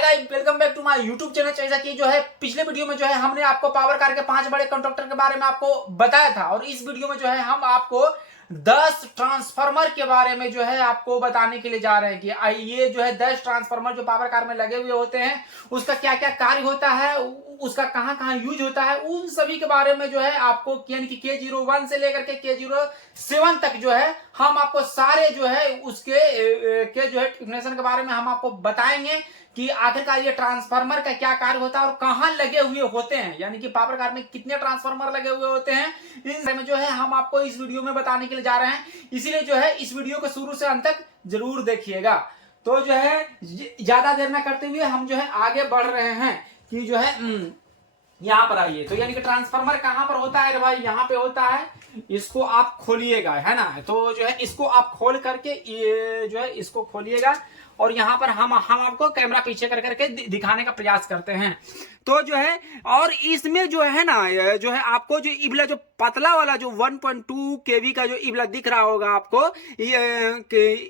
Hi guys, welcome back to my YouTube channel. जैसा कि जो है पिछले वीडियो में जो है हमने आपको पावर कार के 5 बड़े कंस्ट्रक्टर के बारे में आपको बताया था, और इस वीडियो में जो है हम आपको 10 ट्रांसफार्मर के बारे में जो है आपको बताने के लिए जा रहे हैं कि ये जो है 10 ट्रांसफार्मर जो पावर कार में लगे हुए होते हैं उसका क्या क्या कार्य होता है, उसका कहां कहां यूज होता है, उन सभी के बारे में जो है आपको यानी कि K01 से लेकर के K07 तक जो है हम आपको सारे जो है उसके के जो है टेक्नीशियन के बारे में हम आपको बताएंगे कि आखिरकार ये ट्रांसफार्मर का क्या कार्य होता है और कहां लगे हुए होते हैं, यानी कि पावर कार में कितने ट्रांसफार्मर लगे हुए होते हैं, इन बारे में जो है हम आपको इस वीडियो में बताने के लिए जा रहे हैं। इसीलिए जो है इस वीडियो को शुरू से अंत तक जरूर देखिएगा। तो जो है ज्यादा देर न करते हुए हम जो है आगे बढ़ रहे हैं कि जो है यहाँ पर आइए। तो यानी कि ट्रांसफार्मर कहां पर होता है? भाई यहाँ पे होता है, इसको आप खोलिएगा, है ना। तो जो है इसको आप खोल करके ये जो है इसको खोलिएगा और यहाँ पर हम आपको कैमरा पीछे कर करके दिखाने का प्रयास करते हैं। तो जो है और इसमें जो है ना जो है आपको जो इबला जो पतला वाला जो 1.2 केवी का जो इबला दिख रहा होगा आपको,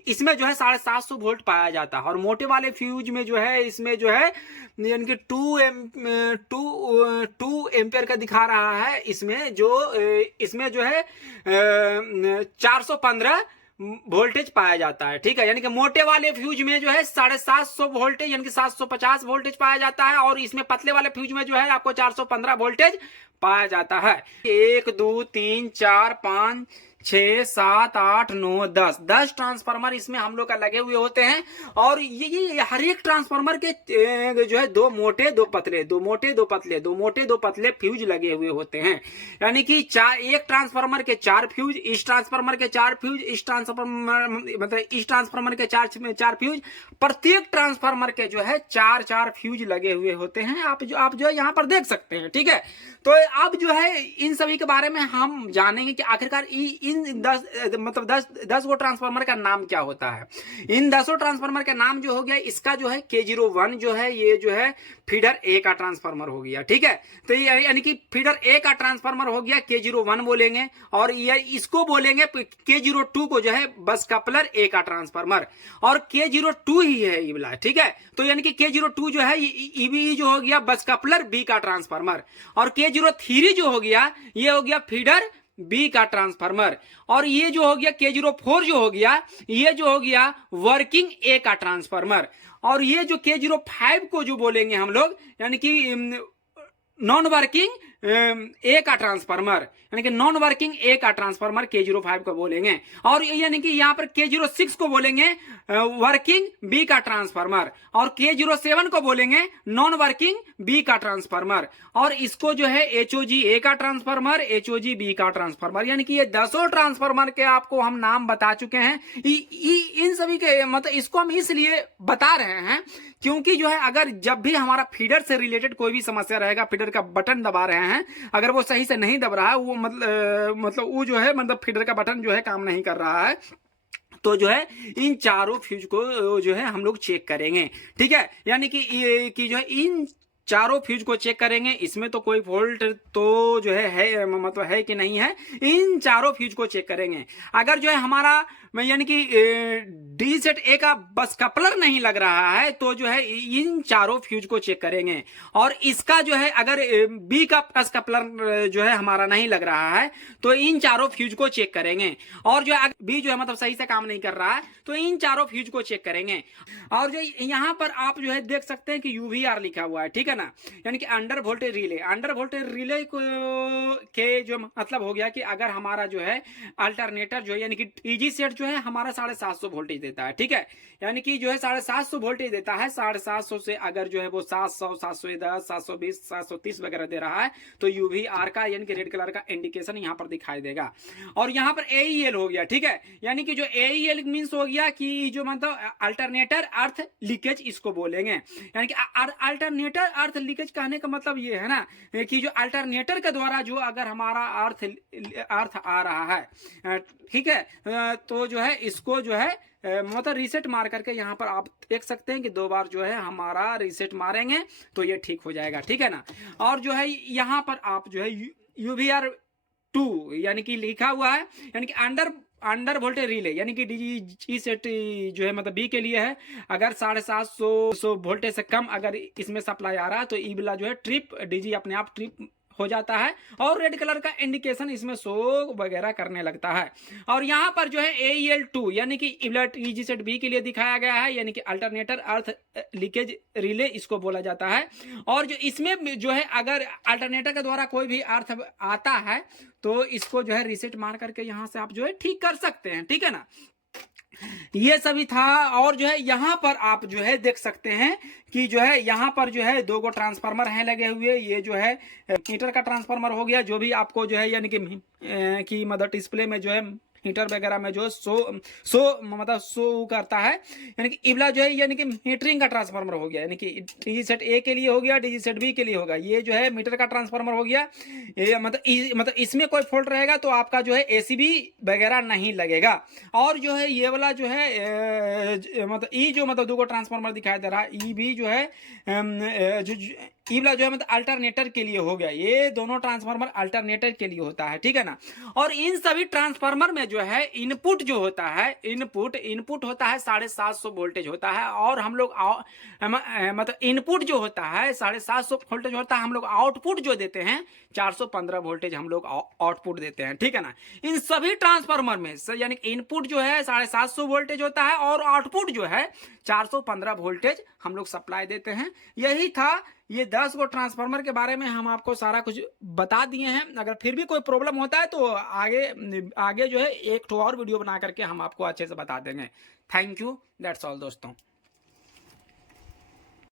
इसमें जो है 750 वोल्ट पाया जाता है। और मोटे वाले फ्यूज में जो है इसमें जो है यानी कि 2 एम्पियर का दिखा रहा है, इसमें जो है 415 वोल्टेज पाया जाता है। ठीक है, यानी कि मोटे वाले फ्यूज में जो है 750 वोल्टेज यानी कि 750 वोल्टेज पाया जाता है, और इसमें पतले वाले फ्यूज में जो है आपको 415 वोल्टेज पाया जाता है। 1 2 3 4 5 6 7 8 9 10 ट्रांसफार्मर इसमें हम लोग का लगे हुए होते हैं। और ये हर एक ट्रांसफार्मर के जो है 2 मोटे 2 पतले, 2 मोटे 2 पतले, 2 मोटे 2 पतले फ्यूज लगे हुए होते हैं। यानी कि एक ट्रांसफार्मर के 4 फ्यूज, इस ट्रांसफार्मर के 4 फ्यूज, इस ट्रांसफार्मर के 4 फ्यूज, प्रत्येक ट्रांसफार्मर के जो है 4 फ्यूज लगे हुए होते हैं। आप जो है यहाँ पर देख सकते हैं। ठीक है, तो अब जो है इन सभी के बारे में हम जानेंगे कि आखिरकार इन 10 गो ट्रांसफार्मर का नाम क्या होता है। इन 10 ट्रांसफार्मर का नाम जो हो गया, इसका जो है K01 जो है ये जो है फीडर ए का ट्रांसफार्मर हो गया। ठीक है, तो यानी कि फीडर ए का ट्रांसफार्मर हो गया, K01 बोलेंगे। और ये इसको बोलेंगे K02 को जो है बस कपलर ए का ट्रांसफार्मर, और K02 ही है ये वाला। ठीक है, तो यानी कि K02 जो है ईबी जो हो गया बस कपलर बी का ट्रांसफार्मर, और K03 जो हो गया ये हो गया फीडर बी का ट्रांसफार्मर, और ये जो हो गया K04 जो हो गया ये जो हो गया वर्किंग ए का ट्रांसफार्मर, और ये जो K05 को जो बोलेंगे हम लोग यानी कि नॉन वर्किंग ए का ट्रांसफार्मर, यानी कि नॉन वर्किंग ए का ट्रांसफार्मर K05 को बोलेंगे। और यानी कि यहाँ पर K06 को बोलेंगे वर्किंग बी का ट्रांसफार्मर, और K07 को बोलेंगे नॉन वर्किंग बी का ट्रांसफार्मर, और इसको जो है HOG ए का ट्रांसफार्मर, HOG बी का ट्रांसफार्मर। यानी कि ये 10 ट्रांसफार्मर के आपको हम नाम बता चुके हैं। इन सभी के मतलब इसको हम इसलिए बता रहे हैं क्योंकि जो है अगर जब भी हमारा फीडर से रिलेटेड कोई भी समस्या रहेगा, फीडर का बटन दबा रहे हैं, अगर वो सही से नहीं दब रहा है, वो मतलब वो जो है मतलब फीडर का बटन जो है काम नहीं कर रहा है, तो जो है इन चारों फ्यूज को जो है हम लोग चेक करेंगे। ठीक है, यानी कि जो है इन चारों फ्यूज को चेक करेंगे, इसमें तो कोई फॉल्ट तो जो है मतलब है कि नहीं है, इन चारों फ्यूज को चेक करेंगे। अगर जो है हमारा यानी कि डी सेट ए का बस कपलर नहीं लग रहा है तो जो है इन चारों फ्यूज को चेक करेंगे, और इसका जो है अगर बी का बस कपलर जो है हमारा नहीं लग रहा है तो इन चारों फ्यूज को चेक करेंगे, और जो है बी जो है मतलब सही से काम नहीं कर रहा है तो इन चारों फ्यूज को चेक करेंगे। और जो यहाँ पर आप जो है देख सकते हैं कि UVR लिखा हुआ है। ठीक है ना, यानी कि under voltage relay. Under voltage relay के जो मतलब हो गया कि अगर हमारा जो है अल्टरनेटर जो है यानी कि ईजी सेट जो है हमारा 750 वोल्टेज देता है। ठीक है, यानी कि जो है 750 वोल्टेज देता है, 750 से अगर जो है वो 700 710 720 730 वगैरह दे रहा है तो UVR का यानी कि रेड कलर का इंडिकेशन यहाँ पर दिखाई देगा। और यहाँ पर AEL हो गया। ठीक है, यानी कि जो AEL मीन्स हो गया कि जो मतलब अल्टरनेटर अर्थ लीकेज इसको बोलेंगे। यानी कि अल्टरनेटर अर्थ लीकेज कहने का मतलब ये है ना कि जो अल्टरनेटर के द्वारा जो अगर हमारा अर्थ आ रहा है, ठीक है, तो जो है इसको जो है मतलब रीसेट मार करके यहाँ पर आप देख सकते हैं कि 2 बार जो है हमारा रीसेट मारेंगे तो ये ठीक हो जाएगा। ठीक है ना, और जो है यहाँ पर आप जो है UVR 2 यानी कि लिखा हुआ है, यानी कि अंडर अंडर वोल्टेज रिले यानी कि डीजी सेट जो है मतलब बी के लिए है। अगर 750 वोल्टेज से कम अगर इसमें सप्लाई आ रहा है तो ई वाला जो है ट्रिप डीजी अपने आप ट्रिप हो जाता है और रेड कलर का इंडिकेशन इसमें शो वगैरह करने लगता है। और यहाँ पर जो है AEL2 यानी कि डीजी सेट बी के लिए दिखाया गया है, यानी कि अल्टरनेटर अर्थ लीकेज रिले इसको बोला जाता है। और जो इसमें जो है अगर अल्टरनेटर के द्वारा कोई भी अर्थ आता है तो इसको जो है रीसेट मार करके यहाँ से आप जो है ठीक कर सकते हैं, ठीक है ना। ये सभी था। और जो है यहाँ पर आप जो है देख सकते हैं कि जो है यहाँ पर जो है 2 गो ट्रांसफार्मर हैं लगे हुए। ये जो है मीटर का ट्रांसफार्मर हो गया, जो भी आपको जो है यानी कि मतलब डिस्प्ले में जो है हीटर वगैरह में जो मतलब शो करता है, यानी कि इबला जो है यानी कि मीटरिंग का ट्रांसफार्मर हो गया, यानी कि डीजी सेट ए के लिए हो गया, डीजी सेट बी के लिए होगा। ये जो है मीटर का ट्रांसफार्मर हो गया। ये मतलब इसमें कोई फॉल्ट रहेगा तो आपका जो है एसीबी वगैरह नहीं लगेगा। और जो है ये वाला जो है मतलब ई जो मतलब 2 गो ट्रांसफार्मर दिखाई दे रहा है, ई भी जो है ई वाला जो है मतलब अल्टरनेटर के लिए हो गया। ये दोनों ट्रांसफार्मर अल्टरनेटर के लिए होता है, ठीक है ना। और इन सभी ट्रांसफार्मर में जो है इनपुट जो होता है इनपुट होता है 750 वोल्टेज होता है। और हम लोग मतलब इनपुट जो होता है 750 वोल्टेज होता है, हम लोग आउटपुट जो देते हैं 415 वोल्टेज हम लोग आउटपुट देते हैं, ठीक है ना। इन सभी ट्रांसफार्मर में यानी इनपुट जो है 750 वोल्टेज होता है और आउटपुट जो है 415 वोल्टेज हम लोग सप्लाई देते हैं। यही था, ये 10 गो ट्रांसफार्मर के बारे में हम आपको सारा कुछ बता दिए हैं। अगर फिर भी कोई प्रॉब्लम होता है तो आगे जो है एक और वीडियो बना करके हम आपको अच्छे से बता देंगे। थैंक यू, दैट्स ऑल दोस्तों।